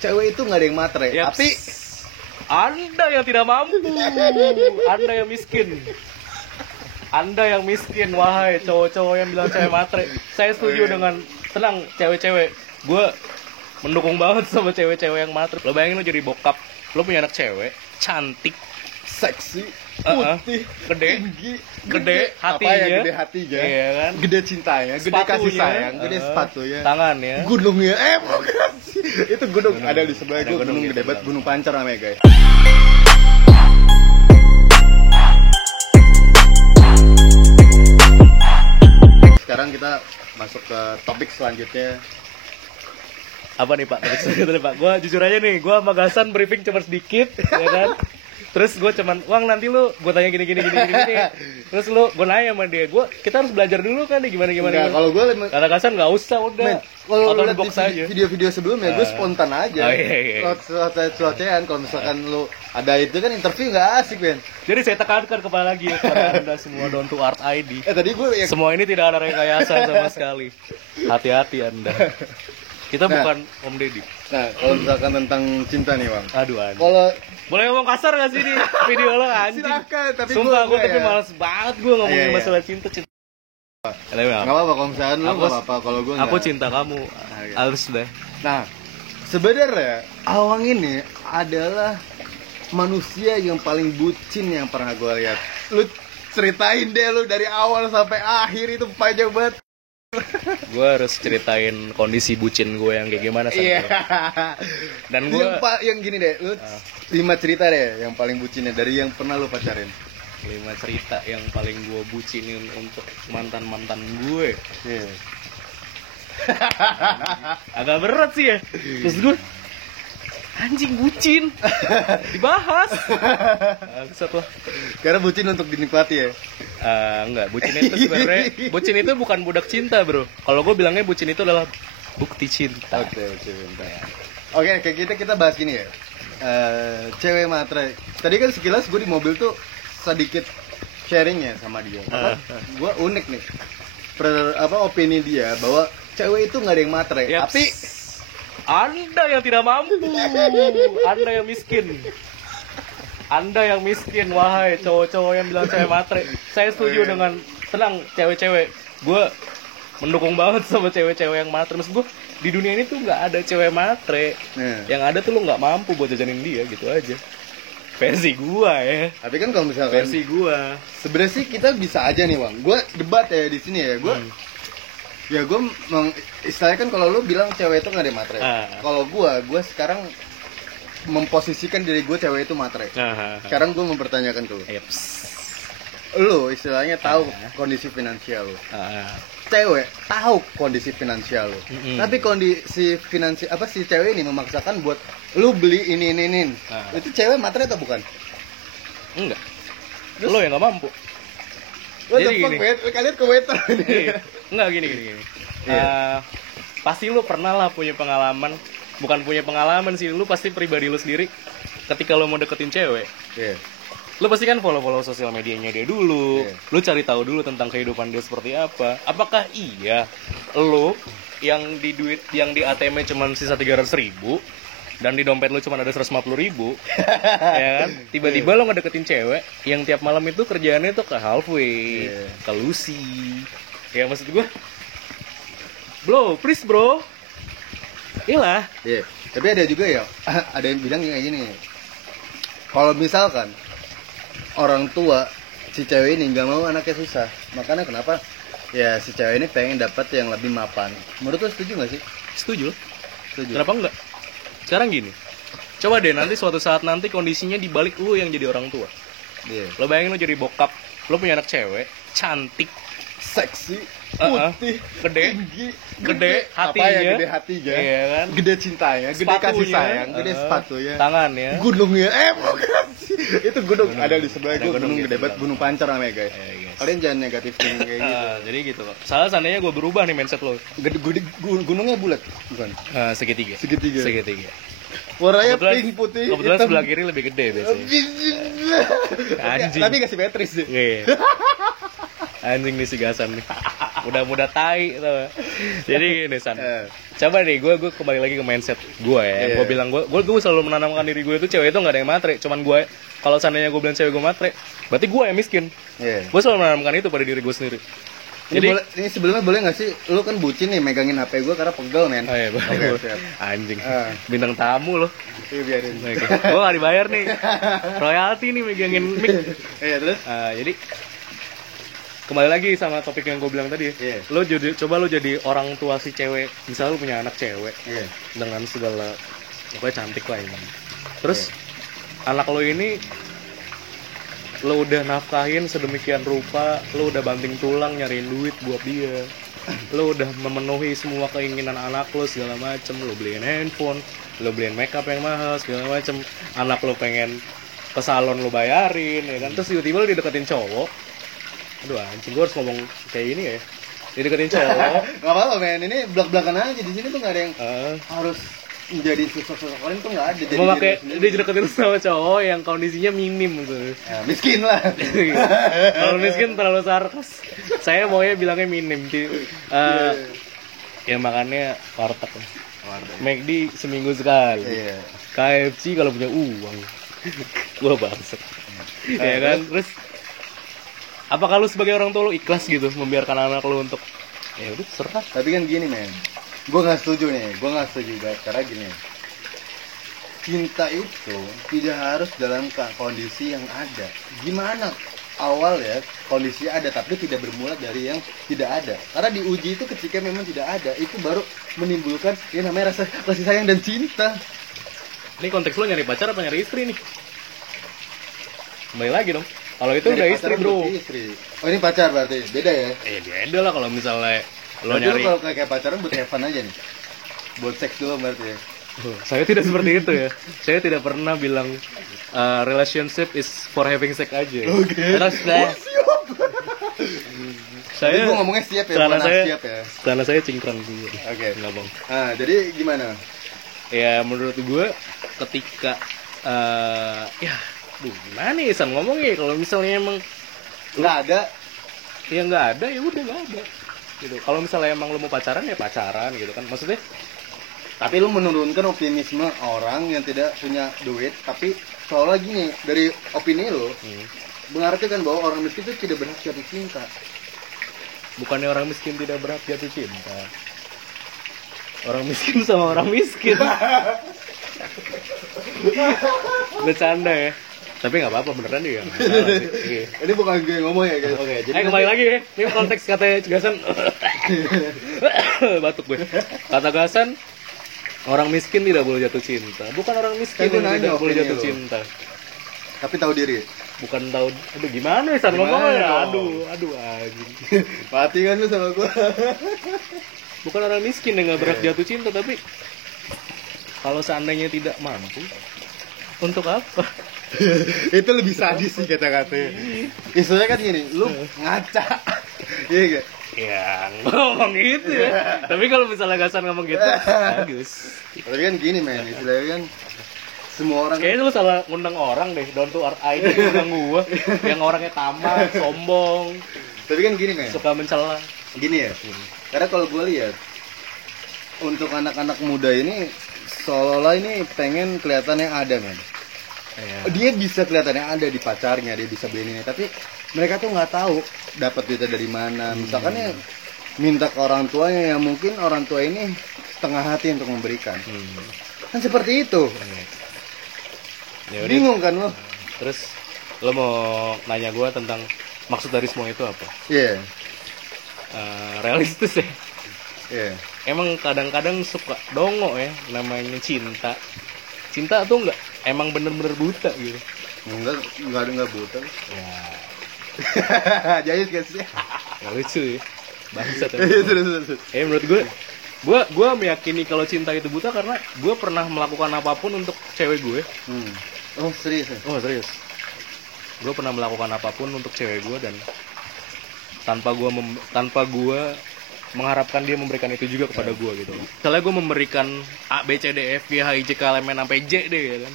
cewek itu nggak ada yang matre, tapi Anda yang tidak mampu, Anda yang miskin. Anda yang miskin, wahai cowok-cowok yang bilang cewek matre. Saya setuju dengan tenang cewek-cewek. Gue mendukung banget sama cewek-cewek yang matre. Lo bayangin lo jadi bokap, lo punya anak cewek, cantik, seksi, putih, gede hatinya, gede hatinya, iya kan? Gede cintanya, gede kasih sayang, gede sepatunya, tangannya, gunungnya, bukan sih. Itu gunung ada di sebelah gue, gunung gede banget, Gunung Pancar namanya guys. Sekarang kita masuk ke topik selanjutnya. Apa nih Pak? Topik selanjutnya Pak. Gue jujur aja nih, gue sama Gasan briefing cuma sedikit, ya kan? Terus gue cuman, Wang nanti lu gue tanya gini. Terus gue nanya sama dia, kita harus belajar dulu kan nih gimana. Kalau gue kata Gasan nggak usah, udah. Kalau lihat di video-video sebelumnya, gue spontan aja. Cuaca-cuacaan, kalau misalkan lu ada itu kan interview nggak asik Ben. Jadi saya tekankan kepala lagi ya kepada Anda semua Down to Art ID. Tadi gue semua ini tidak ada rekayasa sama sekali. Hati-hati Anda. Kita bukan Om Deddy. Nah, kalau misalkan tentang cinta nih, Bang. Aduh. Kalau boleh ngomong kasar gak sih nih video lo anjing? Silakan, tapi sumpah gue tapi malas banget gue ngomongin masalah cinta. Nggak apa-apa kalau misalkan lu nggak apa-apa, kalau gue nggak. Aku cinta kamu, harus deh. Nah, sebenarnya Awang ini adalah manusia yang paling bucin yang pernah gue lihat. Lu ceritain deh lu dari awal sampai akhir itu panjang banget. Gue harus ceritain kondisi bucin gue yang kayak gimana Iya. Dan gue yang gini deh, lu 5 cerita deh yang paling bucinnya dari yang pernah lu pacarin. 5 cerita yang paling gue bucinin untuk mantan gue. Yeah. Agak berat sih ya. Terus gue anjing bucin dibahas. Satu. Karena bucin untuk dinikmati ya. Enggak, bucin itu sebenarnya bucin itu bukan budak cinta, bro. Kalau gue bilangnya bucin itu adalah bukti cinta. Oke, kayak kita bahas gini ya. Cewek matre. Tadi kan sekilas gue di mobil tuh sedikit sharingnya sama dia. Gue unik nih. Opini dia bahwa cewek itu nggak ada yang matre, tapi Anda yang tidak mampu, Anda yang miskin. Anda yang miskin, wahai cowok-cowok yang bilang cewek matre. Saya setuju dengan tenang cewek-cewek. Gue mendukung banget sama cewek-cewek yang matre. Maksud gue di dunia ini tuh nggak ada cewek matre. Yang ada tuh lo nggak mampu buat jajanin dia gitu aja. Versi gue ya. Tapi kan kalau misalkan versi gue, sebenarnya sih kita bisa aja nih Bang. Gue debat ya di sini ya. Gue istilahnya kan kalau lu bilang cewek itu nggak ada matre. Kalau gue sekarang memposisikan diri gue cewek itu matre. Sekarang gue mempertanyakan ke lu. Lu istilahnya tahu kondisi finansial lu. Cewek tahu kondisi finansial lu. Tapi kondisi finansial si cewek ini memaksakan buat lu beli ini. Itu cewek matre atau bukan? Enggak. Lu yang nggak mampu. Jadi gini. Kalian komentar ini. Enggak gini. Pasti lu pernah lah punya pengalaman. Bukan punya pengalaman sih, lu pasti pribadi lu sendiri ketika lu mau deketin cewek. Lu pasti kan follow sosial medianya dia dulu. Lu cari tahu dulu tentang kehidupan dia seperti apa. Apakah iya lu yang di ATM-nya cuma sisa 300.000 dan di dompet lu cuma ada 150.000, ya kan? Tiba-tiba lu ngedeketin cewek yang tiap malam itu kerjaannya tuh ke Halfway, ke Lucy. Ya maksud gue, please bro. Iyalah. Tapi ada juga ya, ada yang bilang kayak gini. Kalau misalkan orang tua si cewek ini nggak mau anaknya susah, makanya kenapa? Ya si cewek ini pengen dapat yang lebih mapan. Menurut lo setuju nggak sih? Setuju. Kenapa enggak? Sekarang gini, coba deh nanti suatu saat nanti kondisinya dibalik lu yang jadi orang tua. Lo bayangin lo jadi bokap, lo punya anak cewek, cantik, seksi, putih, gede hatinya, gede hatinya, iya kan? Gede cintanya, gede kasih sayang, gede sepatunya, tangannya, gunungnya, bukan sih. Itu gunung ada di sebelah gue, gunung gede banget, Gunung Pancar namanya guys. Kalian jangan negatif thinking kayak gitu. Jadi gitu. Salah seandainya gue berubah nih mindset lo. Gunungnya bulat, bukan? Segitiga. Warnanya pink, putih, kebetulan sebelah kiri lebih gede biasanya. Anjing. Tapi kasih Beatrice sih. Anjing nih si Gasan nih. muda tai tuh. Jadi gini San, coba deh gue kembali lagi ke mindset gue ya. Gue bilang gue selalu menanamkan diri gue itu cewek itu nggak ada yang matre, cuman gue kalau seandainya gue bilang cewek gue matre, berarti gue yang miskin. Gue selalu menanamkan itu pada diri gue sendiri. Jadi ini sebelumnya boleh nggak sih, lu kan bucin nih megangin HP gue karena pegel men. Oh iya, anjing, bintang tamu loh. Iya biarin. Gue nggak dibayar nih, royalti nih megangin mic. Terus? Jadi kembali lagi sama topik yang gue bilang tadi. Lo coba jadi orang tua si cewek, misalnya lo punya anak cewek, dengan segala pokoknya cantik lah ini. Terus anak lo ini lo udah nafkahin sedemikian rupa, lo udah banting tulang nyariin duit buat dia, lo udah memenuhi semua keinginan anak lo segala macem, lo beliin handphone, lo beliin makeup yang mahal segala macem, anak lo pengen ke salon lo bayarin, ya kan? Terus tiba-tiba lo dideketin cowok, aduh anjing gue harus ngomong kayak gini ya, dideketin cowok. Gak apa-apa men, ini belak-belakan aja, di sini tuh nggak ada yang harus menjadi sosok-sosok lain tuh nggak ada. Memakai dia dideketin sama cowok yang kondisinya minim gitu. Ya, miskin lah. Kalau miskin terlalu sarkas. Saya maunya bilangnya minim. Ya makannya warteg. McD seminggu sekali. KFC kalau punya uang. Gua bangsat. Ya kan? Terus apa kalau sebagai orang tua lu ikhlas gitu membiarkan anak lu untuk ya udah serah. Tapi kan gini men, gue nggak setuju banget karena gini, cinta itu tidak harus dalam kondisi yang ada. Gimana awal ya kondisi ada tapi tidak bermula dari yang tidak ada, karena diuji itu ketika memang tidak ada, itu baru menimbulkan yang namanya rasa kasih sayang dan cinta. Ini konteks lo nyari pacar apa nyari istri nih? Kembali lagi dong. Kalau itu udah istri bro. Oh ini pacar berarti beda ya? Beda lah kalau misalnya lo berarti nyari. Kalau kayak pacaran buat have fun aja nih, buat seks dulu berarti ya? Saya tidak seperti itu ya. Saya tidak pernah bilang relationship is for having sex aja. Karena siap. Saya gue ngomongnya siap ya, bukan siap ya. Karena saya cingkrang dulu. Enggak bang. Jadi gimana? Ya menurut gue ketika gimana nih San ngomongnya, kalau misalnya emang nggak ada, ya nggak ada ya udah nggak ada gitu. Kalau misalnya emang lo mau pacaran ya pacaran gitu kan, maksudnya. Tapi lu menurunkan optimisme orang yang tidak punya duit, tapi soalnya gini, dari opini lu mengartikan bahwa orang miskin itu tidak berhak jatuh cinta. Bukannya orang miskin tidak berhak jatuh cinta, orang miskin sama orang miskin. Bercanda ya, tapi nggak apa-apa beneran ya. Ini bukan gue ngomong ya guys. Oke, jadi kembali lagi ya, ini konteks katanya Gasan. Batuk gue. Kata Gasan, orang miskin tidak boleh jatuh cinta. Bukan orang miskin yang tidak boleh jatuh cinta, tapi tahu diri. Bukan tahu. Aduh gimana ya San ngomongnya? Aduh anjing. Mati kan lu sama gua. Bukan orang miskin yang nggak berhak jatuh cinta, tapi kalau seandainya tidak mampu, untuk apa? Itu lebih sadis sih kata-katanya. Istilahnya kan gini, lu ngaca. Iya gak? Ya ngomong gitu ya. Tapi kalau misalnya Gasan ngomong gitu, bagus. Tapi kan gini men, istilahnya kan semua orang. Kayaknya lu salah ngundang orang deh, down to earth aja ngundang gua. Yang orangnya tamak, sombong. Tapi kan gini men, suka mencela. Gini ya, karena kalau gue lihat untuk anak-anak muda ini seolah-olah ini pengen kelihatannya ada men. Dia bisa kelihatannya ada di pacarnya, dia bisa beli ini, tapi mereka tuh nggak tahu dapat duitnya dari mana. Misalkan ya minta ke orang tuanya yang mungkin orang tua ini setengah hati untuk memberikan. Kan seperti itu. Bingung kan lo? Terus lo mau nanya gue tentang maksud dari semua itu apa? Iya. Realistis ya. Iya. Emang kadang-kadang suka dongo ya namanya cinta. Cinta tuh emang bener-bener buta gitu. Enggak buta. Ya. Jayus guys. Gak lucu ya. Bangsat ya. Menurut gue meyakini kalau cinta itu buta karena gue pernah melakukan apapun untuk cewek gue. Oh serius? Oh serius. Gue pernah melakukan apapun untuk cewek gue dan tanpa gue mengharapkan dia memberikan itu juga kepada gue gitu. Misalnya gue memberikan A, B, C, D, F, G, H, I, J, K, L, M, N, sampai J deh ya kan.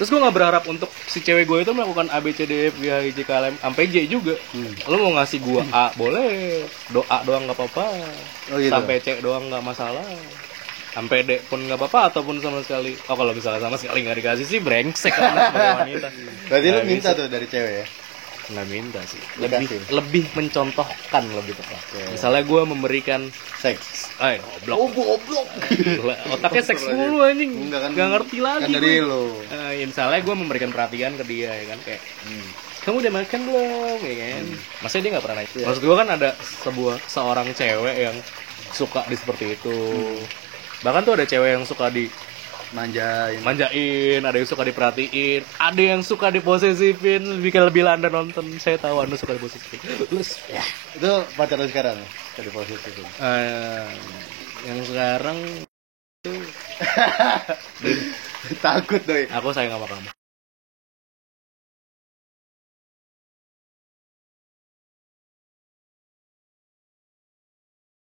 Terus gue nggak berharap untuk si cewek gue itu melakukan A B C D F G H I J K L M sampai J juga. Lo mau ngasih gue A boleh, doa doang nggak apa-apa. Oh, gitu. Sampai C doang nggak masalah. Sampai D pun nggak apa-apa ataupun sama sekali. Oh kalau misalnya sama sekali nggak dikasih sih brengsek kan sebagai wanita. Berarti lu minta tuh dari cewek ya? Nggak minta sih. Lebih mencontohkan lebih tepat. Misalnya gue memberikan seks. Goblok. Oh, goblok. Otaknya seks mulu anjing. Enggak kan, nggak ngerti lagi. Kan dari lo. Misalnya gue memberikan perhatian ke dia ya kan kayak kamu udah makan belum ya kan. Maksudnya dia nggak pernah nanya. Maksud gue kan ada seorang cewek yang suka di seperti itu. Bahkan tuh ada cewek yang suka di manjain, ada yang suka diperhatiin, ada yang suka diposesifin, lebih Anda nonton, saya tahu Anda suka diposesifin. Ya. Itu pacar lu sekarang ya? Suka diposesifin. Yang sekarang tuh takut doi. aku sayang sama kamu.